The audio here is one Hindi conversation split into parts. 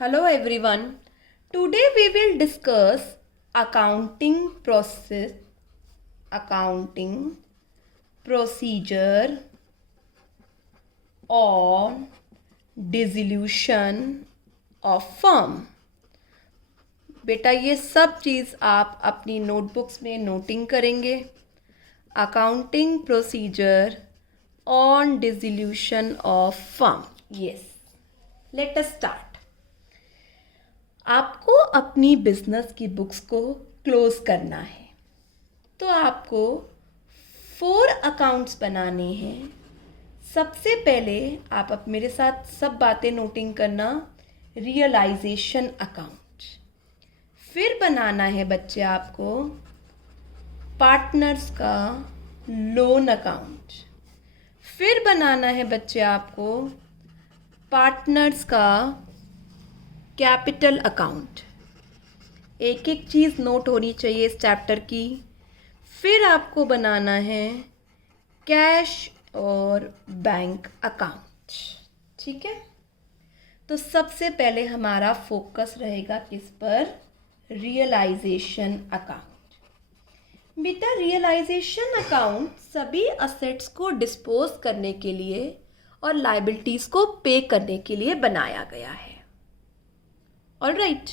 Hello everyone. Today we will discuss accounting process, accounting procedure on dissolution of firm. बेटा ये सब चीज़ आप अपनी नोटबुक्स में नोटिंग करेंगे. Accounting procedure on dissolution of firm. Yes, let us start. आपको अपनी बिजनेस की बुक्स को क्लोज करना है, तो आपको 4 अकाउंट्स बनाने हैं. सबसे पहले आप मेरे साथ सब बातें नोटिंग करना. रियलाइजेशन अकाउंट, फिर बनाना है बच्चे आपको पार्टनर्स का लोन अकाउंट, फिर बनाना है बच्चे आपको पार्टनर्स का कैपिटल अकाउंट. एक एक चीज़ नोट होनी चाहिए इस चैप्टर की. फिर आपको बनाना है कैश और बैंक अकाउंट. ठीक है, तो सबसे पहले हमारा फोकस रहेगा किस पर? Realisation account. बेटा रियलाइजेशन अकाउंट सभी असेट्स को डिस्पोज करने के लिए और लायबिलिटीज़ को पे करने के लिए बनाया गया है. Alright,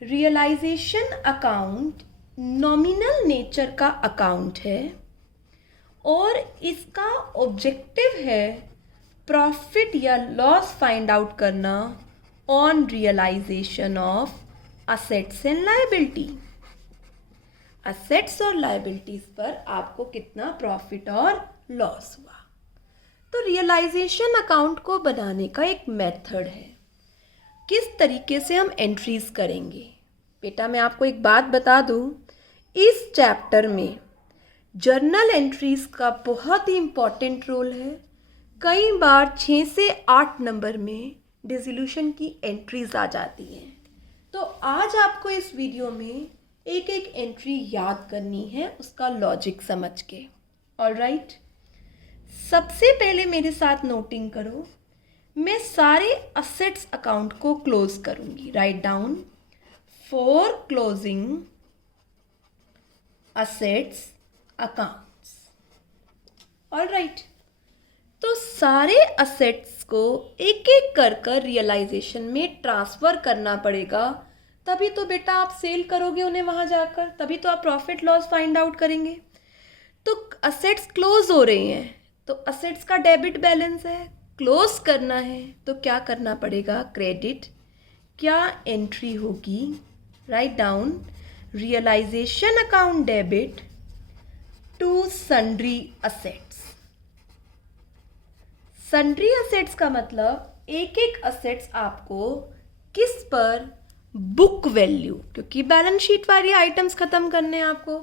realisation account nominal nature का अकाउंट है और इसका ऑब्जेक्टिव है प्रॉफिट या लॉस फाइंड आउट करना on realisation of assets and liability. Assets और लायबिलिटीज पर आपको कितना प्रॉफिट और लॉस हुआ. तो रियलाइजेशन अकाउंट को बनाने का एक मेथड है. किस तरीके से हम एंट्रीज करेंगे? बेटा मैं आपको एक बात बता दूं, इस चैप्टर में जर्नल एंट्रीज का बहुत ही इम्पॉर्टेंट रोल है. कई बार 6 से 8 नंबर में डिसोल्यूशन की एंट्रीज आ जाती हैं. तो आज आपको इस वीडियो में एक एक एंट्री याद करनी है, उसका लॉजिक समझ के. ऑलराइट, सबसे पहले मेरे साथ नोटिंग करो. मैं सारे असेट्स अकाउंट को क्लोज करूंगी. Right down for closing assets accounts. Alright, तो सारे असेट्स को एक एक कर रियलाइजेशन में ट्रांसफ़र करना पड़ेगा. तभी तो बेटा आप सेल करोगे उन्हें वहाँ जाकर, तभी तो आप प्रॉफिट लॉस फाइंड आउट करेंगे. तो असेट्स क्लोज हो रहे हैं, तो असेट्स का डेबिट बैलेंस है, क्लोज करना है तो क्या करना पड़ेगा? क्रेडिट. क्या एंट्री होगी? Right down realisation account debit to sundry assets. Sundry assets का मतलब एक एक असेट्स आपको किस पर? बुक वैल्यू, क्योंकि बैलेंस शीट वाली आइटम्स खत्म करने हैं आपको.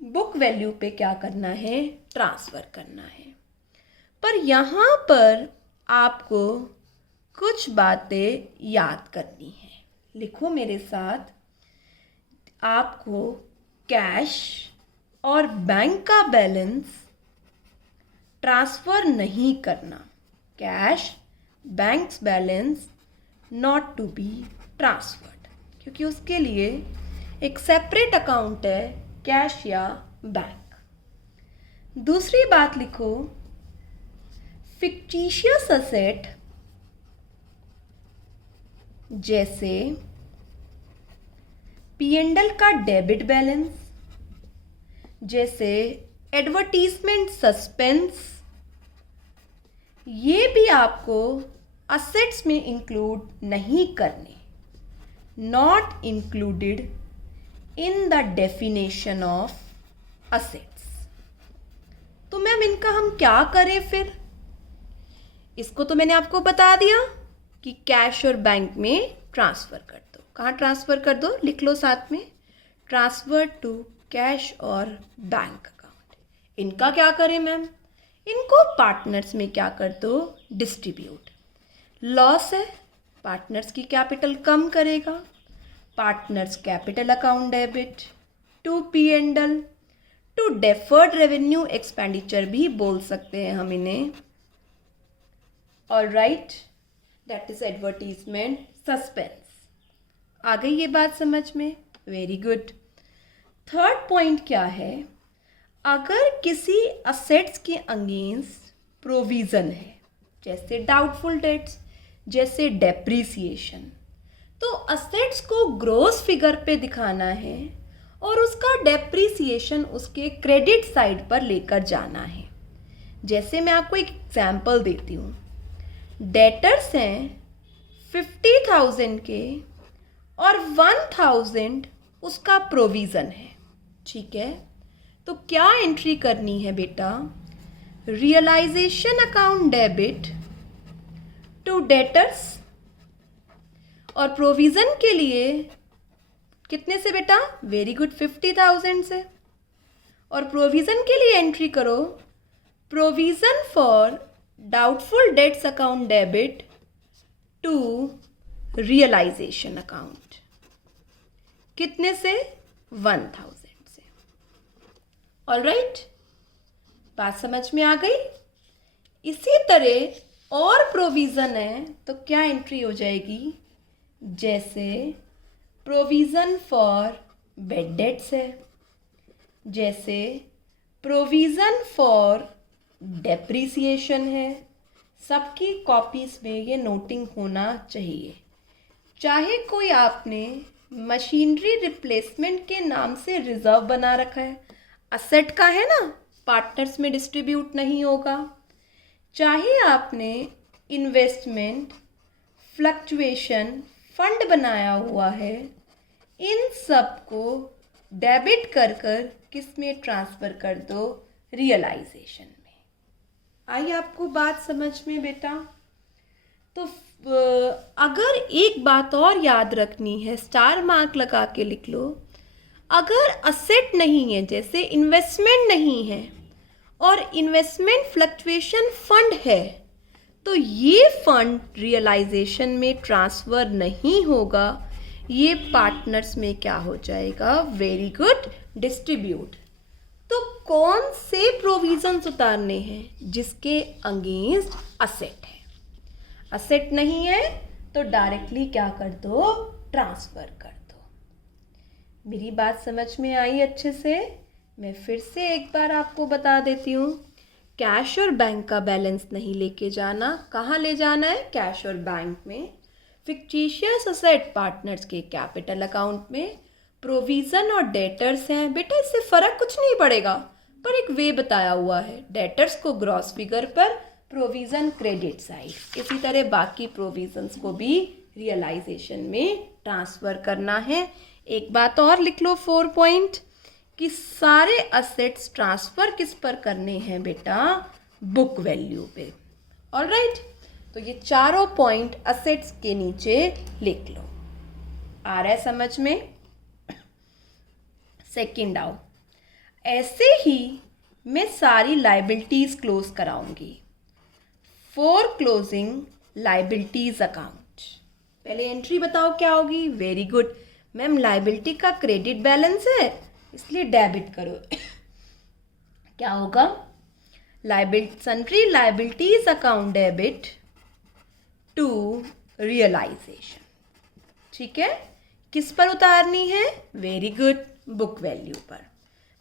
बुक वैल्यू पे क्या करना है? ट्रांसफर करना है. पर यहाँ पर आपको कुछ बातें याद करनी है. लिखो मेरे साथ. आपको कैश और बैंक का बैलेंस ट्रांसफ़र नहीं करना. Cash banks balance not to be transferred, क्योंकि उसके लिए एक सेपरेट अकाउंट है, कैश या बैंक. दूसरी बात लिखो, फिक्टिशियस असेट जैसे P&L का डेबिट बैलेंस, जैसे एडवर्टीजमेंट सस्पेंस, ये भी आपको असेट्स में इंक्लूड नहीं करने. Not included in the definition of assets. तो मैम इनका हम क्या करें फिर? इसको तो मैंने आपको बता दिया कि कैश और बैंक में ट्रांसफ़र कर दो. कहाँ ट्रांसफ़र कर दो? लिख लो साथ में, ट्रांसफ़र टू कैश और बैंक अकाउंट. इनका क्या करें मैम? इनको पार्टनर्स में क्या कर दो? डिस्ट्रीब्यूट. लॉस है, पार्टनर्स की कैपिटल कम करेगा. Partners capital account debit to P&L to deferred revenue expenditure भी बोल सकते हैं हम इन्हें. Alright, that is advertisement suspense. आ गई ये बात समझ में? Very good. थर्ड पॉइंट क्या है? अगर किसी असेट्स के अगेंस्ट प्रोविज़न है, जैसे डाउटफुल डेट्स, जैसे डेप्रीसिएशन, तो असेट्स को ग्रॉस फिगर पे दिखाना है और उसका डेप्रीसिएशन उसके क्रेडिट साइड पर लेकर जाना है। जैसे मैं आपको एक एग्जांपल देती हूँ। डेटर्स हैं 50,000 के और 1,000 उसका प्रोविज़न है, ठीक है? तो क्या एंट्री करनी है बेटा? Realisation account debit to debtors, और प्रोविज़न के लिए कितने से बेटा? वेरी गुड, 50,000 से। और प्रोविज़न के लिए एंट्री करो provision for doubtful debts account debit to realisation account, कितने से? 1,000 से। ऑलराइट, बात समझ में आ गई? इसी तरह और प्रोविज़न है तो क्या एंट्री हो जाएगी? जैसे प्रोविज़न फॉर बेड डेट्स है, जैसे प्रोविज़न फॉर डेप्रीसिएशन है। सबकी कॉपीज़ में ये नोटिंग होना चाहिए। चाहे कोई आपने मशीनरी रिप्लेसमेंट के नाम से रिजर्व बना रखा है, असेट का है ना, पार्टनर्स में डिस्ट्रीब्यूट नहीं होगा। चाहे आपने इन्वेस्टमेंट फ्लक्चुएशन फंड बनाया हुआ है, इन सब को डेबिट कर कर किस में ट्रांसफ़र कर दो? रियलाइजेशन में। आई आपको बात समझ में बेटा? तो अगर एक बात और याद रखनी है, स्टार मार्क लगा के लिख लो। अगर असेट नहीं है, जैसे इन्वेस्टमेंट नहीं है और इन्वेस्टमेंट फ्लक्चुएशन फंड है, तो ये फंड रियलाइजेशन में ट्रांसफ़र नहीं होगा, ये पार्टनर्स में क्या हो जाएगा? Very good, distribute. तो कौन से प्रोविजंस उतारने हैं? जिसके अगेंस्ट असेट है। असेट नहीं है तो डायरेक्टली क्या कर दो? ट्रांसफ़र कर दो। मेरी बात समझ में आई अच्छे से? मैं फिर से एक बार आपको बता देती हूँ। कैश और बैंक का बैलेंस नहीं लेके जाना। कहाँ ले जाना है? कैश और बैंक में। फिक्टिशियस असेट पार्टनर्स के कैपिटल अकाउंट में। प्रोविज़न और डेटर्स हैं बेटा, इससे फ़र्क कुछ नहीं पड़ेगा, पर एक वे बताया हुआ है। डेटर्स को ग्रॉस फिगर पर, प्रोविज़न क्रेडिट साइड। इसी तरह बाकी प्रोविज़न्स को भी रियलाइजेशन में ट्रांसफ़र करना है। एक बात और लिख लो 4 पॉइंट, कि सारे असेट्स ट्रांसफ़र किस पर करने हैं बेटा? बुक वैल्यू पे। ऑलराइट, तो ये चारों पॉइंट असेट्स के नीचे लिख लो। आ रहा है समझ में? सेकंड आओ। ऐसे ही मैं सारी लाइबिलिटीज़ क्लोज कराऊंगी। फॉर क्लोजिंग लाइबिलिटीज़ अकाउंट, पहले एंट्री बताओ क्या होगी? वेरी गुड मैम, लाइबिलिटी का क्रेडिट बैलेंस है इसलिए डेबिट करो। क्या होगा? Sundry liabilities account debit to realisation. ठीक है, किस पर उतारनी है? वेरी गुड, बुक वैल्यू पर।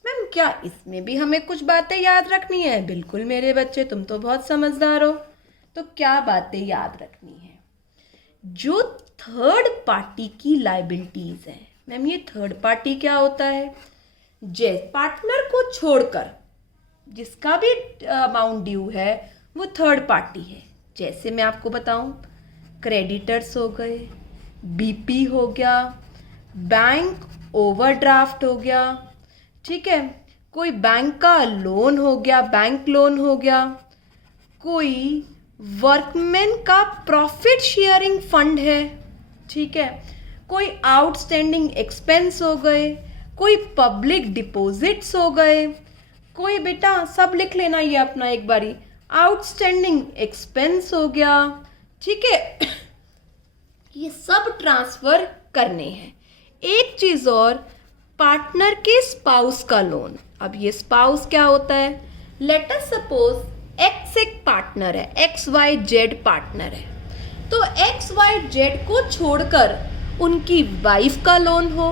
मैम क्या इसमें भी हमें कुछ बातें याद रखनी है? बिल्कुल मेरे बच्चे, तुम तो बहुत समझदार हो। तो क्या बातें याद रखनी है? जो थर्ड पार्टी की लाइबिलिटीज है, मैम ये थर्ड पार्टी क्या होता है? जैसे पार्टनर को छोड़कर जिसका भी अमाउंट ड्यू है वो थर्ड पार्टी है। जैसे मैं आपको बताऊं, क्रेडिटर्स हो गए, बीपी हो गया, बैंक ओवरड्राफ्ट हो गया, ठीक है, कोई बैंक का लोन हो गया, बैंक लोन हो गया, कोई वर्कमैन का प्रॉफिट शेयरिंग फंड है, ठीक है, कोई आउटस्टैंडिंग एक्सपेंस हो गए, कोई पब्लिक डिपॉजिट्स हो गए, कोई बेटा सब लिख लेना ये अपना एक बारी, आउटस्टैंडिंग एक्सपेंस हो गया, ठीक है। ये सब ट्रांसफ़र करने हैं। एक चीज़ और, पार्टनर के स्पाउस का लोन। अब ये स्पाउस क्या होता है? लेट अस सपोज एक्स एक पार्टनर है, XYZ पार्टनर है, तो एक्स वाई जेड को छोड़कर उनकी वाइफ का लोन हो,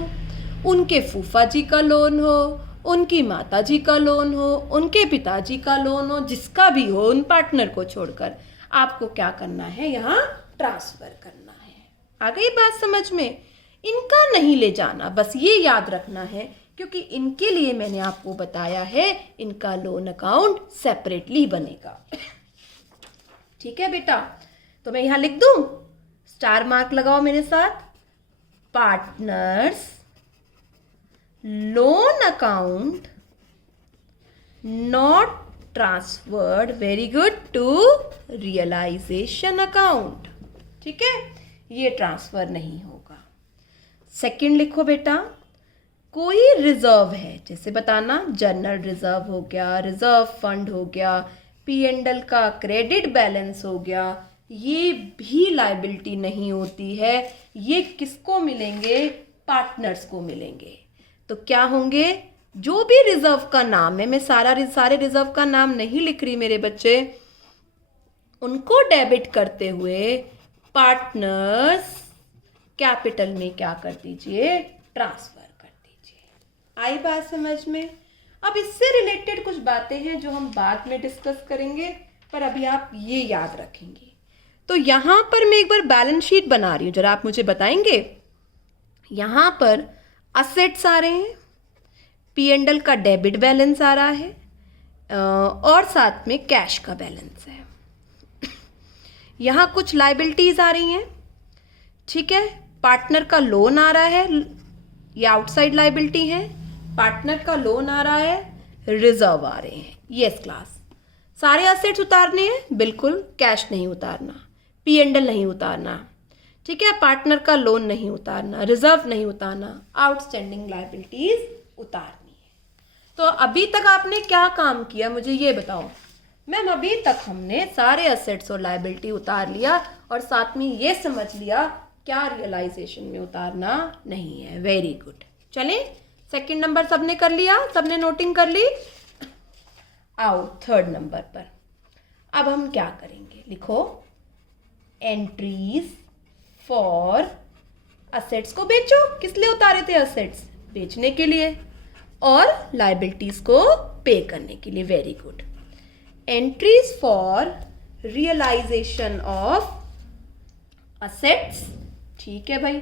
उनके फूफा जी का लोन हो, उनकी माता जी का लोन हो, उनके पिताजी का लोन हो, जिसका भी हो, उन पार्टनर को छोड़कर आपको क्या करना है, यहाँ ट्रांसफर करना है। आ गई बात समझ में? इनका नहीं ले जाना, बस ये याद रखना है, क्योंकि इनके लिए मैंने आपको बताया है इनका लोन अकाउंट सेपरेटली बनेगा। ठीक है बेटा, तो मैं यहाँ लिख दूं, स्टार मार्क लगाओ मेरे साथ, partners loan account not transferred, very good, to realisation account. ठीक है, ये ट्रांसफर नहीं होगा। सेकंड लिखो बेटा, कोई रिजर्व है, जैसे बताना जनरल रिजर्व हो गया, रिजर्व फंड हो गया, P&L का क्रेडिट बैलेंस हो गया, ये भी लायबिलिटी नहीं होती है। ये किसको मिलेंगे? पार्टनर्स को मिलेंगे। तो क्या होंगे? जो भी रिजर्व का नाम है, मैं सारे रिजर्व का नाम नहीं लिख रही मेरे बच्चे, उनको डेबिट करते हुए पार्टनर्स कैपिटल में क्या कर दीजिए? ट्रांसफर कर दीजिए। आई बात समझ में? अब इससे रिलेटेड कुछ बातें हैं जो हम बाद में डिस्कस करेंगे, पर अभी आप ये याद रखेंगे। तो यहाँ पर मैं एक बार बैलेंस शीट बना रही हूँ, जरा आप मुझे बताएंगे। यहाँ पर असेट्स आ रहे हैं, P&L का डेबिट बैलेंस आ रहा है, और साथ में कैश का बैलेंस है। यहाँ कुछ लायबिलिटीज आ रही हैं। ठीक है, पार्टनर का लोन आ रहा है, ये आउटसाइड लायबिलिटी है। पार्टनर का लोन आ रहा है, रिजर्व आ रहे हैं। यस क्लास, सारे असेट्स उतारने हैं, बिल्कुल, कैश नहीं उतारना, P&L नहीं उतारना। ठीक है, पार्टनर का लोन नहीं उतारना, रिजर्व नहीं उतारना, आउटस्टैंडिंग लायबिलिटीज उतारनी है। तो अभी तक आपने क्या काम किया, मुझे ये बताओ। मैम, अभी तक हमने सारे असेट्स और लायबिलिटी उतार लिया और साथ में ये समझ लिया क्या रियलाइजेशन में उतारना नहीं है। Very good. चलें, सेकंड नंबर सबने कर लिया, सबने नोटिंग कर ली। आओ थर्ड नंबर पर। अब हम क्या करेंगे? लिखो, एंट्रीज फॉर असेट्स को बेचो। किस लिए उतारे थे असेट्स? बेचने के लिए। और लायबिलिटीज को पे करने के लिए। Very good. Entries for realisation of assets. ठीक है भाई।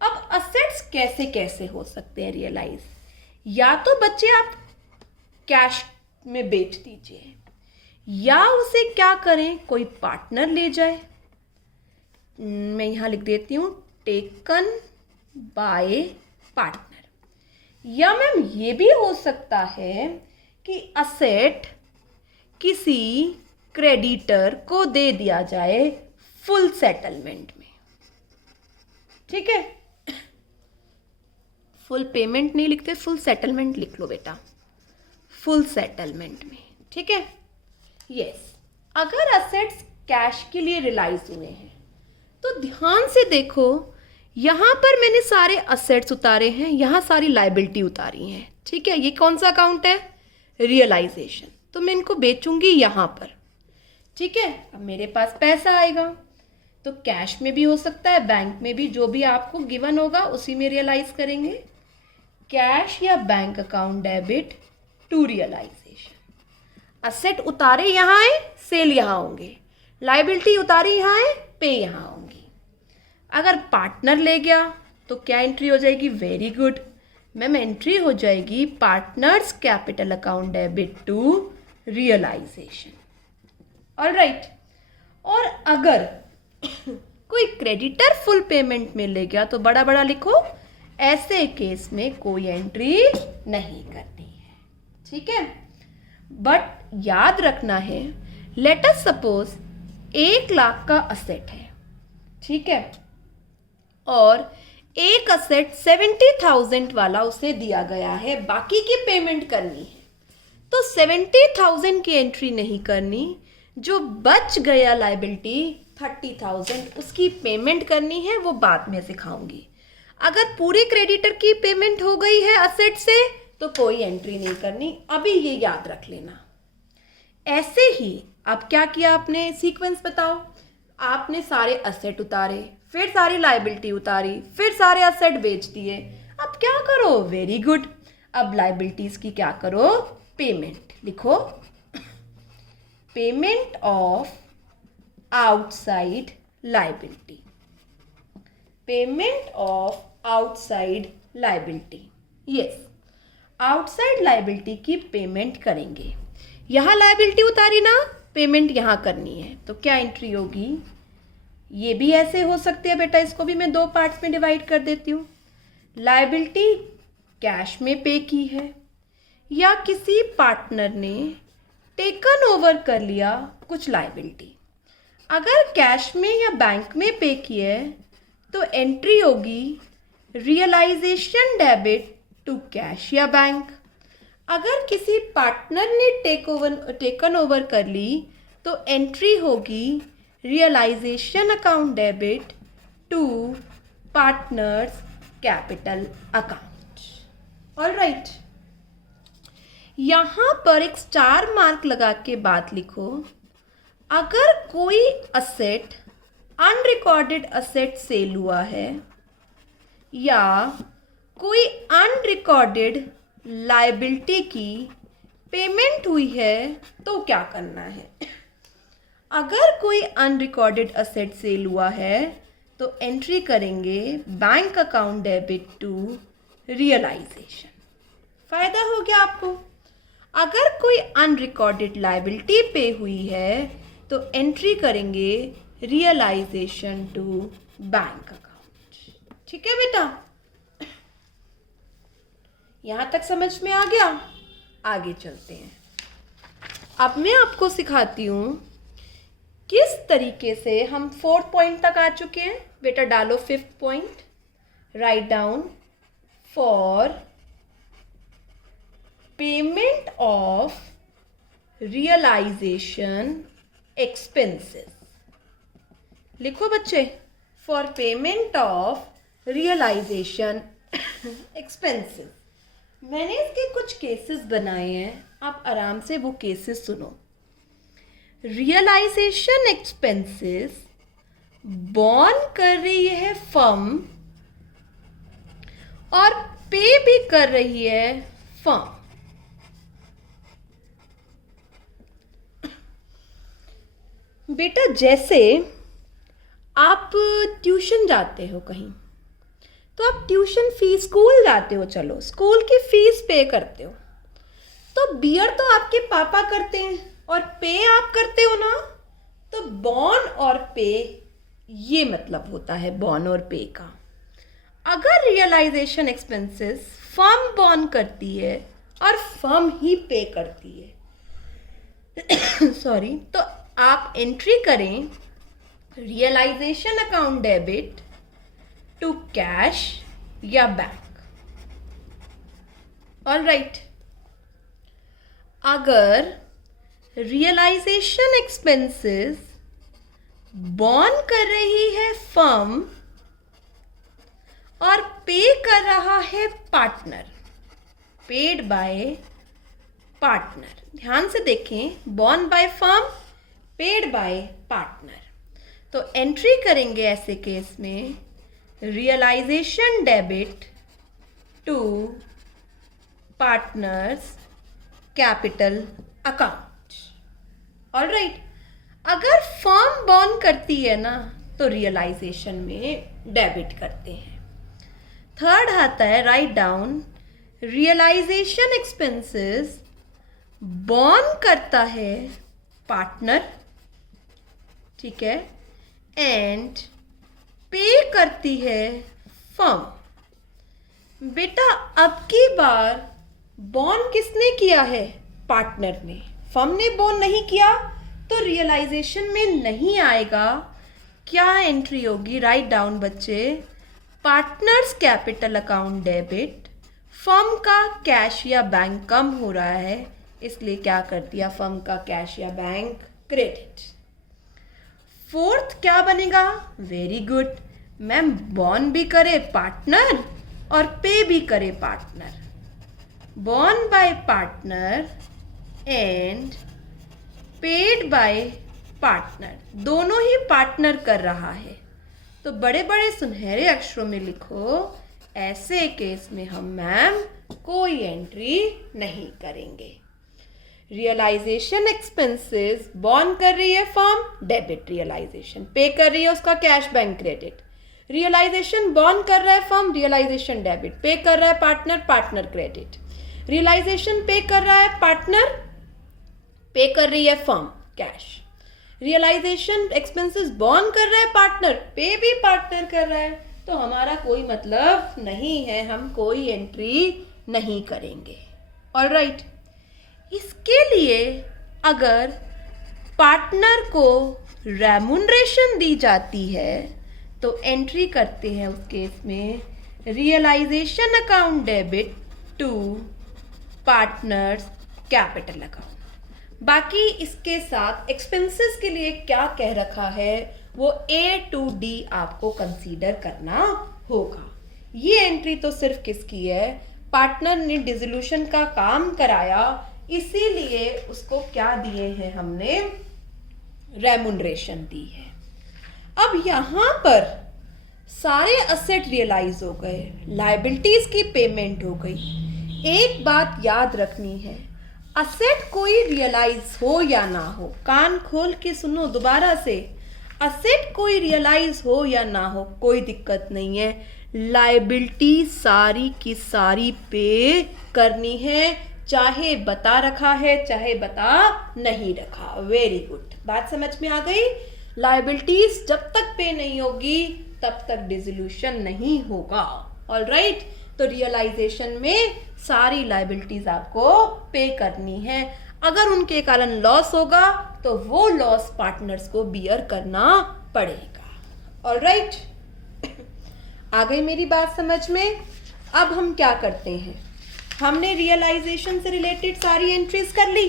अब असेट्स कैसे कैसे हो सकते हैं रियलाइज? या तो बच्चे आप कैश में बेच दीजिए, या उसे क्या करें, कोई पार्टनर ले जाए। मैं यहां लिख देती हूं, टेकन बाय पार्टनर। या मैम ये भी हो सकता है कि असेट किसी क्रेडिटर को दे दिया जाए फुल सेटलमेंट में। ठीक है, फुल पेमेंट नहीं लिखते, फुल सेटलमेंट लिख लो बेटा, फुल सेटलमेंट में। ठीक है, यस। अगर असेट्स कैश के लिए रियलाइज हुए हैं तो ध्यान से देखो, यहां पर मैंने सारे असेट्स उतारे हैं, यहां सारी लायबिलिटी उतारी है। ठीक है, ये कौन सा अकाउंट है? रियलाइजेशन। तो मैं इनको बेचूंगी यहां पर। ठीक है, अब मेरे पास पैसा आएगा, तो कैश में भी हो सकता है, बैंक में भी, जो भी आपको गिवन होगा उसी में रियलाइज करेंगे। कैश या bank account debit to realisation. Asset उतारे यहाँ है, सेल यहाँ होंगे, लायबिलिटी उतारी यहाँ है, पे यहाँ होंगी। अगर पार्टनर ले गया तो क्या एंट्री हो जाएगी? वेरी गुड मैम, एंट्री हो जाएगी partners capital account debit to realisation. Alright. और अगर कोई क्रेडिटर फुल पेमेंट में ले गया तो बड़ा बड़ा लिखो, ऐसे केस में कोई एंट्री नहीं करनी है। ठीक है, बट याद रखना है, लेट अस सपोज 1 लाख का असेट है। ठीक है, और एक असेट 70,000 वाला उसे दिया गया है, बाकी की पेमेंट करनी है, तो 70,000 की एंट्री नहीं करनी, जो बच गया लायबिलिटी 30,000 उसकी पेमेंट करनी है, वो बाद में सिखाऊंगी। अगर पूरे क्रेडिटर की पेमेंट हो गई है असेट से तो कोई एंट्री नहीं करनी, अभी ये याद रख लेना। ऐसे ही अब क्या किया आपने, सीक्वेंस बताओ। आपने सारे असेट उतारे, फिर सारी लाइबिलिटी उतारी, फिर सारे असेट बेच दिए। अब क्या करो? Very good. अब लाइबिलिटीज की क्या करो? पेमेंट लिखो। Payment of outside liability. Payment of outside liability. Yes, outside liability की पेमेंट करेंगे। यहाँ लाइबिलिटी उतारी ना, पेमेंट यहाँ करनी है, तो क्या एंट्री होगी? ये भी ऐसे हो सकती है बेटा, इसको भी मैं 2 पार्ट्स में डिवाइड कर देती हूँ। लाइबिलिटी कैश में पे की है या किसी पार्टनर ने टेकन ओवर कर लिया कुछ लाइबिलिटी। अगर कैश में या बैंक में पे की है तो एंट्री होगी रियलाइजेशन डेबिट टू कैश या बैंक। अगर किसी पार्टनर ने टेकन ओवर कर ली तो एंट्री होगी realisation account debit to partners capital account. Alright, यहाँ पर एक स्टार मार्क लगा के बात लिखो। अगर कोई असेट अनरिकॉर्डेड असेट सेल हुआ है या कोई अनरिकॉर्डेड लाइबिलिटी की पेमेंट हुई है तो क्या करना है? अगर कोई अनरिकॉर्डेड असेट सेल हुआ है तो एंट्री करेंगे bank account debit to realisation. फायदा हो गया आपको। अगर कोई अनरिकॉर्डेड लाइबिलिटी पे हुई है तो एंट्री करेंगे रियलाइजेशन टू बैंक अकाउंट। ठीक है बेटा, यहां तक समझ में आ गया? आगे चलते हैं। अब मैं आपको सिखाती हूं किस तरीके से हम 4th पॉइंट तक आ चुके हैं। बेटा डालो 5th point, right down for payment of realisation expenses. लिखो बच्चे, for payment of realisation expenses. मैंने इसके कुछ केसेस बनाए हैं, आप आराम से वो केसेस सुनो। रियलाइजेशन एक्सपेंसेस बॉर्न कर रही है फर्म और पे भी कर रही है फर्म। बेटा जैसे आप ट्यूशन जाते हो कहीं, तो आप ट्यूशन फीस, स्कूल जाते हो, चलो स्कूल की फीस पे करते हो, तो बियर तो आपके पापा करते हैं और पे आप करते हो ना। तो बॉर्न और पे, ये मतलब होता है बॉर्न और पे का। अगर रियलाइजेशन एक्सपेंसेस फर्म बॉर्न करती है और फर्म ही पे करती है सॉरी, तो आप एंट्री करें realisation account debit to cash या बैंक। ऑलराइट, अगर रियलाइजेशन एक्सपेंसेस बॉर्न कर रही है फर्म और पे कर रहा है पार्टनर, पेड बाय पार्टनर। ध्यान से देखें, borne by firm, paid by partner. तो एंट्री करेंगे ऐसे केस में realisation debit to partners capital account. Alright, अगर फर्म बॉर्न करती है ना तो रियलाइजेशन में डेबिट करते हैं। थर्ड आता है, right down, realisation expenses borne करता है पार्टनर, ठीक है, एंड पे करती है फर्म। बेटा अब की बार बॉर्न किसने किया है? पार्टनर ने। फर्म ने बॉर्न नहीं किया तो रियलाइजेशन में नहीं आएगा। क्या एंट्री होगी? राइट डाउन बच्चे, partners capital account debit. Firm का कैश या बैंक कम हो रहा है, इसलिए क्या कर दिया, फर्म का कैश या बैंक क्रेडिट। फोर्थ क्या बनेगा? वेरी गुड मैम, बॉर्न भी करे पार्टनर और पे भी करे partner. Born bye partner and paid by partner, दोनों ही पार्टनर कर रहा है। तो बड़े बड़े सुनहरे अक्षरों में लिखो, ऐसे केस में हम मैम कोई एंट्री नहीं करेंगे। रियलाइजेशन एक्सपेंसेस बॉर्न कर रही है फर्म, डेबिट रियलाइजेशन, पे कर रही है उसका cash bank credit. Realisation borne कर रहा है फर्म, रियलाइजेशन डेबिट, पे कर रहा है पार्टनर, पार्टनर क्रेडिट। रियलाइजेशन पे कर रहा है पार्टनर, पे कर रही है firm cash. Realisation expenses borne कर रहा है पार्टनर, पे भी पार्टनर कर रहा है। तो हमारा कोई मतलब नहीं है, हम कोई एंट्री नहीं करेंगे। ऑलराइट, इसके लिए अगर पार्टनर को रेमुनरेशन दी जाती है तो एंट्री करते हैं उस केस में realisation account debit to partners capital account. बाकी इसके साथ एक्सपेंसेस के लिए क्या कह रखा है वो A to D आपको कंसीडर करना होगा। ये एंट्री तो सिर्फ किसकी है, पार्टनर ने डिसोल्यूशन का काम कराया, इसीलिए उसको क्या दिए हैं हमने, रेमुनरेशन दी है। अब यहाँ पर सारे असेट रियलाइज हो गए, लायबिलिटीज की पेमेंट हो गई। एक बात याद रखनी है, असेट कोई रियलाइज हो या ना हो, कान खोल के सुनो दोबारा से, असेट कोई रियलाइज हो या ना हो कोई दिक्कत नहीं है, लायबिलिटी सारी की सारी पे करनी है, चाहे बता रखा है चाहे बता नहीं रखा। वेरी गुड, बात समझ में आ गई। लायबिलिटीज जब तक पे नहीं होगी तब तक डिसोल्यूशन नहीं होगा। ऑलराइट, तो रियलाइजेशन में सारी लायबिलिटीज आपको पे करनी है। अगर उनके कारण लॉस होगा तो वो लॉस पार्टनर्स को बियर करना पड़ेगा। ऑलराइट, आ गई मेरी बात समझ में। अब हम क्या करते हैं, हमने रियलाइजेशन से रिलेटेड सारी एंट्रीज कर ली।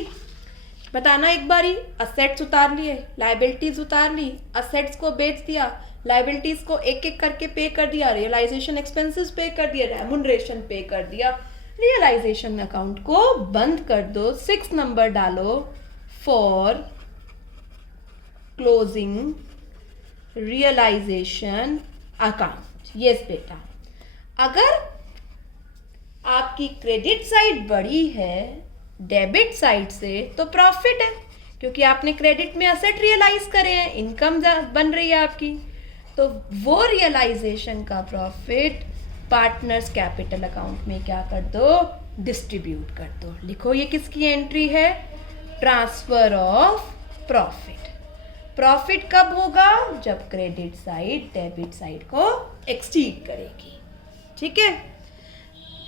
बताना एक बारी, असेट्स उतार लिए, लायबिलिटीज उतार ली, असेट्स को बेच दिया, लायबिलिटीज को एक एक करके पे कर दिया, रियलाइजेशन एक्सपेंसेस पे कर दिया, रेमुनरेशन पे कर दिया। रियलाइजेशन अकाउंट को बंद कर दो, 6 नंबर डालो for closing realisation account. Yes बेटा, अगर आपकी क्रेडिट साइड बड़ी है डेबिट साइड से तो प्रॉफिट है, क्योंकि आपने क्रेडिट में असेट रियलाइज करे हैं, इनकम बन रही है आपकी, तो वो रियलाइजेशन का प्रॉफिट पार्टनर्स कैपिटल अकाउंट में क्या कर दो, डिस्ट्रीब्यूट कर दो। लिखो ये किसकी एंट्री है, ट्रांसफर ऑफ प्रॉफिट। प्रॉफिट कब होगा, जब क्रेडिट साइड डेबिट साइड को एक्सीड करेगी। ठीक है,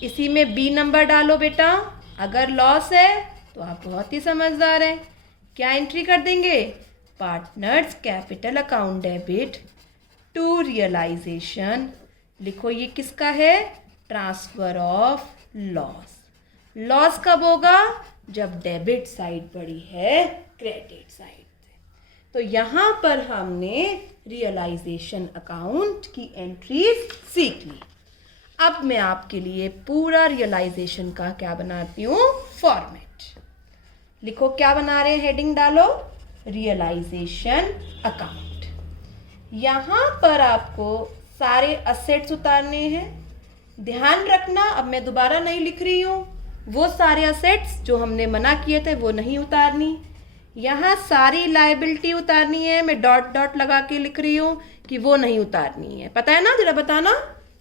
इसी में बी नंबर डालो बेटा। अगर लॉस है तो आप बहुत ही समझदार हैं, क्या एंट्री कर देंगे, partners capital account debit to realisation. लिखो ये किसका है, ट्रांसफर ऑफ लॉस। लॉस कब होगा, जब डेबिट साइड बड़ी है क्रेडिट साइड से। तो यहाँ पर हमने रियलाइजेशन अकाउंट की एंट्रीज सीख ली। अब मैं आपके लिए पूरा रियलाइजेशन का क्या बनाती हूँ, फॉर्मेट। लिखो क्या बना रहे हैं, हेडिंग डालो, रियलाइजेशन अकाउंट। यहाँ पर आपको सारे असेट्स उतारने हैं। ध्यान रखना, अब मैं दोबारा नहीं लिख रही हूँ, वो सारे असेट्स जो हमने मना किए थे वो नहीं उतारनी। यहाँ सारी लायबिलिटी उतारनी है, मैं डॉट डॉट लगा के लिख रही हूँ कि वो नहीं उतारनी है। पता है ना, जरा बताना।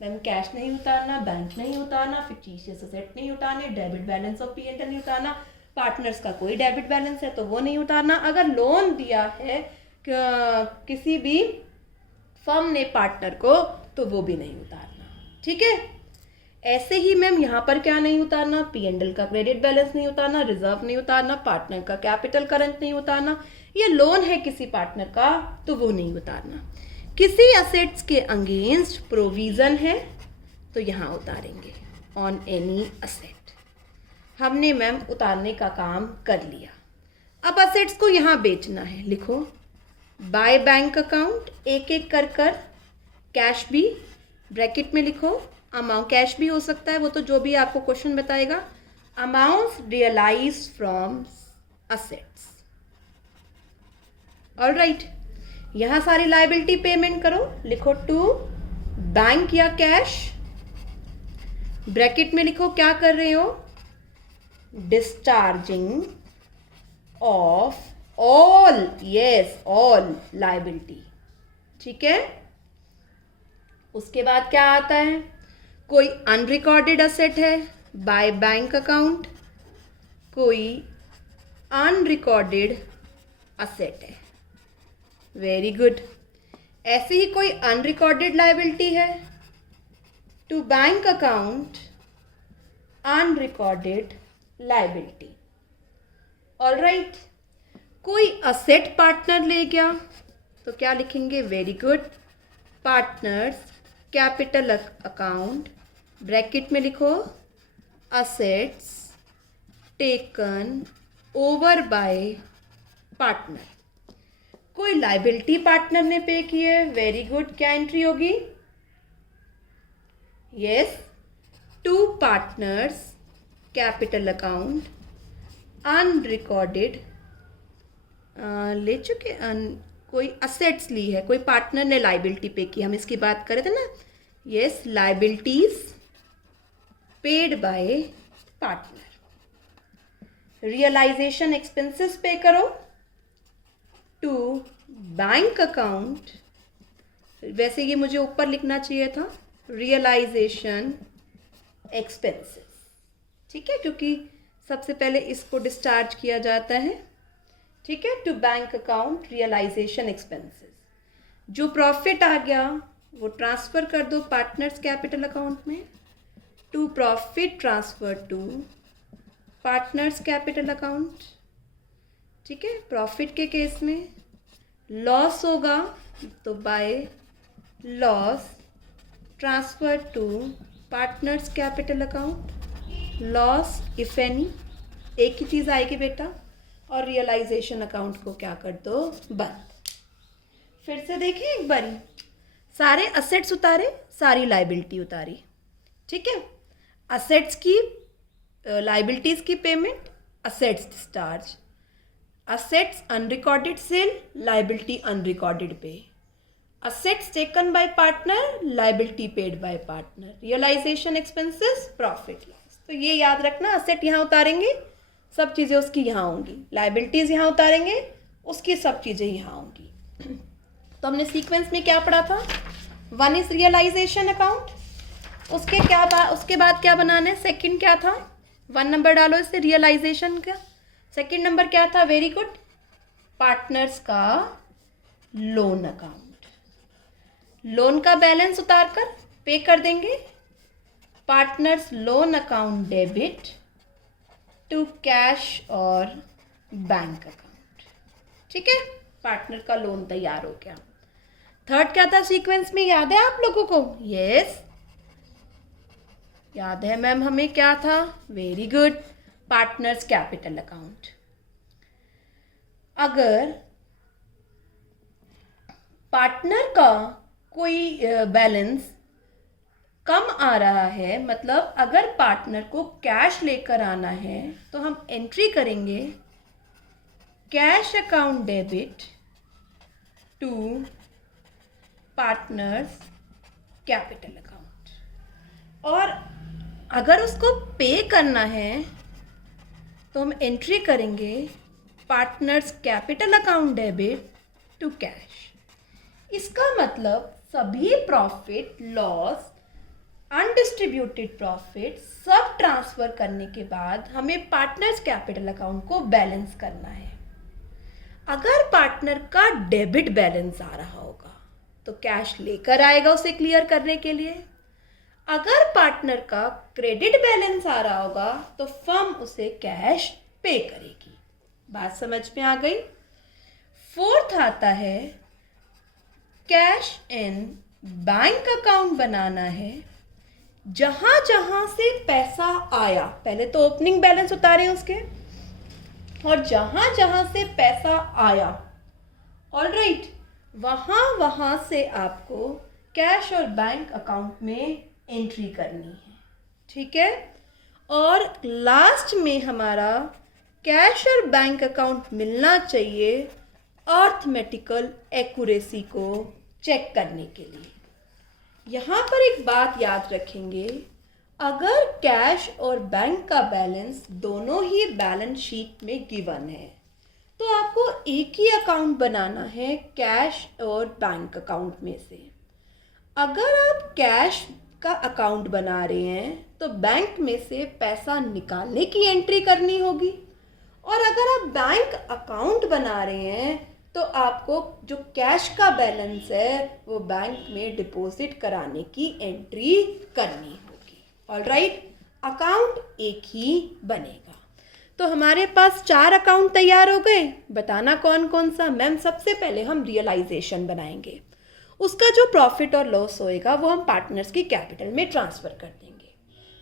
मैम कैश नहीं उतारना, बैंक नहीं उतारना, फिक्टिशियस असेट नहीं उतारने, डेबिट बैलेंस ऑफ P&L नहीं उतारना, पार्टनर्स का कोई डेबिट बैलेंस है तो वो नहीं उतारना, अगर लोन दिया है किसी भी फर्म ने पार्टनर को तो वो भी नहीं उतारना। ठीक है, ऐसे ही मैम यहाँ पर क्या नहीं उतारना, P&L का क्रेडिट बैलेंस नहीं उतारना, रिजर्व नहीं उतारना, पार्टनर का कैपिटल करंट नहीं उतारना, ये लोन है किसी पार्टनर का तो वो नहीं उतारना। किसी असेट्स के अगेंस्ट प्रोविजन है तो यहाँ उतारेंगे, ऑन एनी असेट। हमने मैम उतारने का काम कर लिया। अब असेट्स को यहाँ बेचना है। लिखो बाय बैंक अकाउंट, एक एक कर कर, कैश भी ब्रैकेट में लिखो, अमाउंट कैश भी हो सकता है, वो तो जो भी आपको क्वेश्चन बताएगा। Amount realise from assets. All right, यहाँ सारी लाइबिलिटी पेमेंट करो, लिखो टू बैंक या कैश, ब्रैकेट में लिखो क्या कर रहे हो, discharging of all, yes all liability, ठीक है। उसके बाद क्या आता है, कोई अनरिकॉर्डेड असेट है बाय बैंक अकाउंट, कोई अनरिकॉर्डेड असेट है, वेरी गुड। ऐसे ही कोई अनरिकॉर्डेड लाइबिलिटी है, to bank account unrecorded liability, all right. कोई असेट पार्टनर ले गया तो क्या लिखेंगे, very good, partners capital account, bracket में लिखो assets taken over by partner. कोई लाइबिलिटी पार्टनर ने पे की है, वेरी गुड, क्या एंट्री होगी, yes, to partners capital account unrecorded, ले चुके, कोई असेट्स ली है, कोई पार्टनर ने लाइबिलिटी पे की, हम इसकी बात कर रहे थे ना, yes, liabilities paid by partner. Realisation expenses pay करो टू बैंक अकाउंट, वैसे ये मुझे ऊपर लिखना चाहिए था, रियलाइजेशन एक्सपेंसेस, ठीक है, क्योंकि सबसे पहले इसको डिस्चार्ज किया जाता है, ठीक है, to bank account realisation expenses. जो प्रॉफिट आ गया वो ट्रांसफ़र कर दो पार्टनर्स कैपिटल अकाउंट में, to profit transfer to partners capital account, ठीक है। प्रॉफिट के केस में लॉस होगा तो by loss transfer to partners capital account, loss if any, एक ही चीज़ आएगी बेटा, और रियलाइजेशन अकाउंट को क्या कर दो, बंद। फिर से देखें एक बारी, सारे असेट्स उतारे, सारी लाइबिलिटी उतारी, ठीक है। असेट्स की लाइबिलिटीज़ की payment, assets discharge, assets unrecorded sale, liability unrecorded pay, assets taken by partner, liability paid by partner, realisation expenses, profit loss. तो ये याद रखना, असेट यहाँ उतारेंगे, सब चीज़ें उसकी यहाँ होंगी, लाइबिलिटीज़ यहाँ उतारेंगे, उसकी सब चीज़ें यहाँ होंगी। तो हमने सीक्वेंस में क्या पढ़ा था, वन इज रियलाइजेशन अकाउंट, उसके बाद क्या बनाना है, सेकंड क्या था, 1 नंबर डालो इससे रियलाइजेशन का, सेकंड नंबर क्या था, वेरी गुड, पार्टनर्स का लोन अकाउंट, लोन का बैलेंस उतार कर पे कर देंगे, partners loan account debit to cash और बैंक अकाउंट, ठीक है, पार्टनर का लोन तैयार हो गया। थर्ड क्या था सीक्वेंस में, याद है आप लोगों को, यस याद है मैम, हमें क्या था, very good, partners capital account. अगर पार्टनर का कोई बैलेंस कम आ रहा है, मतलब अगर पार्टनर को कैश लेकर आना है, तो हम एंट्री करेंगे cash account debit to partners capital account, और अगर उसको पे करना है तो हम एंट्री करेंगे partners capital account debit to cash. इसका मतलब सभी प्रॉफिट लॉस अनडिस्ट्रीब्यूटेड प्रॉफिट सब ट्रांसफ़र करने के बाद हमें पार्टनर्स कैपिटल अकाउंट को बैलेंस करना है। अगर पार्टनर का डेबिट बैलेंस आ रहा होगा तो कैश लेकर आएगा उसे क्लियर करने के लिए, अगर पार्टनर का क्रेडिट बैलेंस आ रहा होगा तो फर्म उसे कैश पे करेगी। बात समझ में आ गई। फोर्थ आता है कैश इन बैंक अकाउंट बनाना है। जहां जहां से पैसा आया, पहले तो ओपनिंग बैलेंस उतारे उसके, और जहां जहां से पैसा आया ऑलराइट, वहां से आपको कैश और बैंक अकाउंट में एंट्री करनी है, ठीक है। और लास्ट में हमारा कैश और बैंक अकाउंट मिलना चाहिए अर्थमेटिकल एक्यूरेसी को चेक करने के लिए। यहाँ पर एक बात याद रखेंगे, अगर कैश और बैंक का बैलेंस दोनों ही बैलेंस शीट में गिवन है तो आपको एक ही अकाउंट बनाना है कैश और बैंक अकाउंट में से। अगर आप कैश का अकाउंट बना रहे हैं तो बैंक में से पैसा निकालने की एंट्री करनी होगी, और अगर आप बैंक अकाउंट बना रहे हैं तो आपको जो कैश का बैलेंस है वो बैंक में डिपॉजिट कराने की एंट्री करनी होगी। ऑलराइट, अकाउंट एक ही बनेगा। तो हमारे पास 4 अकाउंट तैयार हो गए। बताना कौन कौन सा? मैम सबसे पहले हम रियलाइजेशन बनाएंगे, उसका जो प्रॉफिट और लॉस होएगा वो हम पार्टनर्स की कैपिटल में ट्रांसफ़र कर देंगे।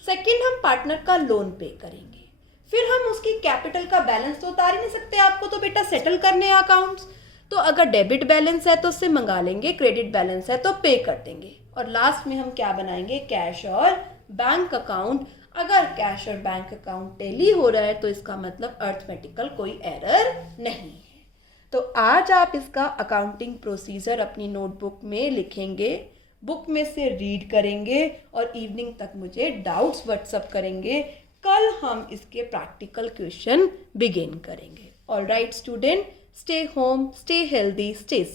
सेकंड, हम पार्टनर का लोन पे करेंगे। फिर हम उसकी कैपिटल का बैलेंस तो उतार ही नहीं सकते, आपको तो बेटा सेटल करने हैं अकाउंट्स, तो अगर डेबिट बैलेंस है तो उससे मंगा लेंगे, क्रेडिट बैलेंस है तो पे कर देंगे, और लास्ट में हम क्या बनाएंगे? कैश और बैंक अकाउंट। अगर कैश और बैंक अकाउंट टैली हो रहा है तो इसका मतलब अर्थमेटिकल कोई एरर नहीं है। तो आज आप इसका अकाउंटिंग प्रोसीजर अपनी नोटबुक में लिखेंगे, बुक में से रीड करेंगे और इवनिंग तक मुझे डाउट्स व्हाट्सअप करेंगे। कल हम इसके प्रैक्टिकल क्वेश्चन बिगिन करेंगे। Alright student, stay home, stay healthy, stay safe.